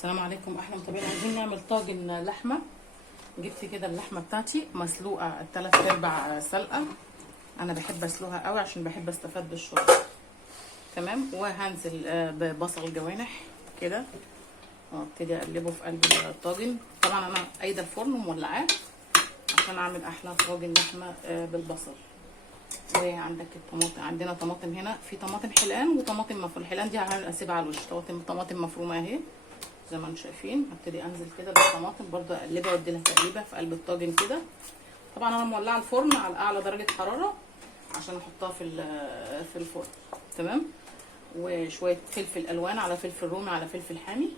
السلام عليكم. احنا متابعين عايزين نعمل طاجن لحمه. جبت كده اللحمه بتاعتي مسلوقه 3/4 سلقه. انا بحب اسلقها قوي عشان بحب استفاد بالشوربه. تمام. وهنزل ببصل جوانح كده وابتدي اقلبه في قلب الطاجن. طبعا انا قايده الفرن ومولعاه عشان اعمل احلى طاجن لحمه بالبصل. وعندك الطماطم، عندنا طماطم هنا، في طماطم حلقان وطماطم مفرومه. الحلقان دي اسيبها على الوش. طماطم مفرومه اهي زي ما انتم شايفين. هبتدي انزل كده بالطماطم برده، اقلبها وادي لها تقليبه في قلب الطاجن كده. طبعا انا مولعه الفرن على اعلى درجه حراره عشان احطها في الفرن. تمام. وشويه فلفل الوان على فلفل رومي على فلفل حامي.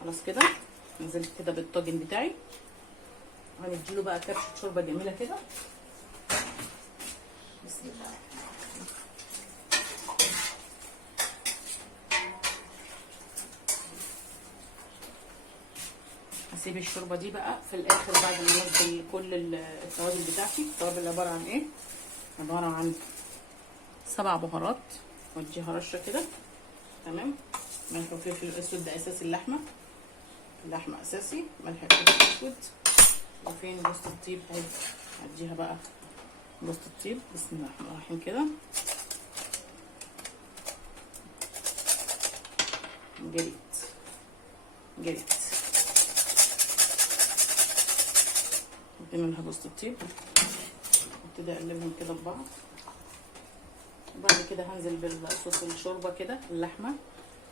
خلاص كده نزلت كده بالطاجن بتاعي. هنديله بقى كبشه شوربه جميله كده. بسم الله. هسيب الشوربه دي بقى في الاخر بعد ما انزل كل التوابل بتاعتي. التوابل عباره عن ايه؟ عباره عن 7 بهارات واديها رشه كده. تمام. ملح وفلفل اسود، ده اساس اللحمه اساسي. ملح وفلفل اسود. وفين جوز الطيب اهي، هديها بقى جوز الطيب. بسم الله الرحمن الرحيم كده. جريت ادي منها جوز الطيب وابتدي اقلبهم كده ببعض. وبعد كده هنزل بالصوص الشوربه كده، اللحمه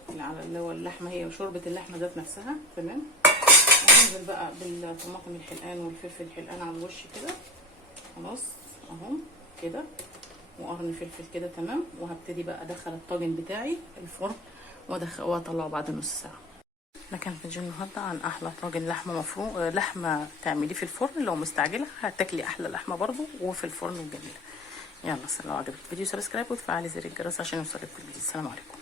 اللي هو اللحمه، هي شوربه اللحمه ذات نفسها. تمام. وهنزل بقى بالطماطم الحلقان والفلفل الحلقان على الوش كده. خلاص اهو كده. وقرن فلفل كده. تمام. وهبتدي بقى ادخل الطاجن بتاعي الفرن واطلعه بعد نص ساعه. ده كان فيديو النهارده عن احلى طاجن لحمه مفروم، لحمه تعمليه في الفرن. لو مستعجله هتاكلي احلى لحمه برضو وفي الفرن وجميله. يلا لو عجبك الفيديو سبسكرايب وتفعلي زر الجرس عشان يوصلك كل جديد. السلام عليكم.